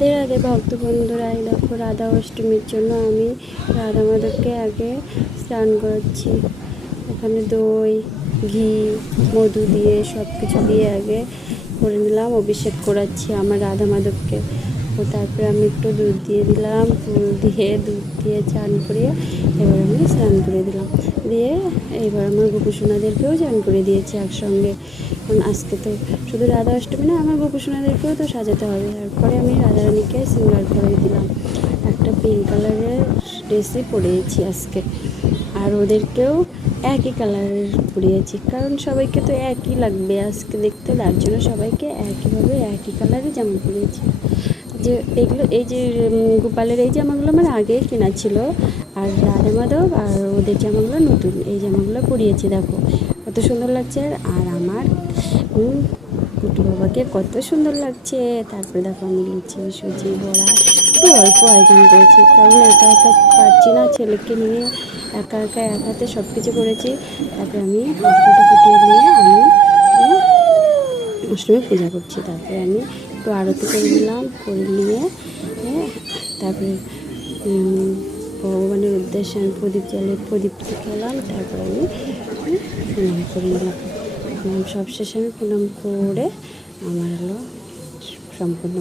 তাদের আগে ভক্ত বন্ধুরা এই দেখো রাধা অষ্টমীর জন্য আমি রাধা মাধবকে আগে স্নান করাচ্ছি। এখানে দই, ঘি, মধু দিয়ে সব কিছু দিয়ে আগে করে নিলাম, অভিষেক করাচ্ছি আমার রাধা মাধবকে। ও তারপরে আমি একটু দুধ দিয়ে দিলাম, ফুল দিয়ে দুধ দিয়ে চান করিয়ে এবার আমি স্নান করে দিলাম। দিয়ে এবার আমার গোপুসোনাদেরকেও চান করে দিয়েছি একসঙ্গে। কারণ আজকে তো শুধু রাধা অষ্টমী না, আমার গোপুসোনাদেরকেও তো সাজাতে হবে। তারপরে আমি রাধারানীকে সিঙ্গার করে দিলাম, একটা পিঙ্ক কালারের ড্রেসই পরিয়েছি আজকে। আর ওদেরকেও একই কালারের পরিয়েছি, কারণ সবাইকে তো একই লাগবে আজকে দেখতে, তার জন্য সবাইকে একইভাবে একই কালারের জামা পরিয়েছি। যে এগুলো এই যে গোপালের এই জামাগুলো আমার আগেই কেনা ছিল, আর রাধা মাধব আর ওদের জামাগুলো নতুন, এই জামাগুলো পরিয়েছি। দেখো কত সুন্দর লাগছে, আর আমার কুটু বাবাকে কত সুন্দর লাগছে। তারপরে দেখো আমি লুচি, সুজি, বড়া একটু অল্প আয়োজন করেছি, কারণ একা একা পারছি না, ছেলেকে নিয়ে একা একা এক হাতে সব কিছু করেছি। তারপরে আমি হাঁটুটা ফুটিয়ে নিয়ে আমি অষ্টমী পূজা করছি। তারপরে আমি একটু আরতি করে নিলাম, করে নিয়ে তারপরে ভগবানের উদ্দেশ্যে আমি প্রদীপ খেলাম। তারপরে আমি প্রণাম করে নিলাম। সব শেষে আমি প্রণাম করে আমার হলো সম্পূর্ণ।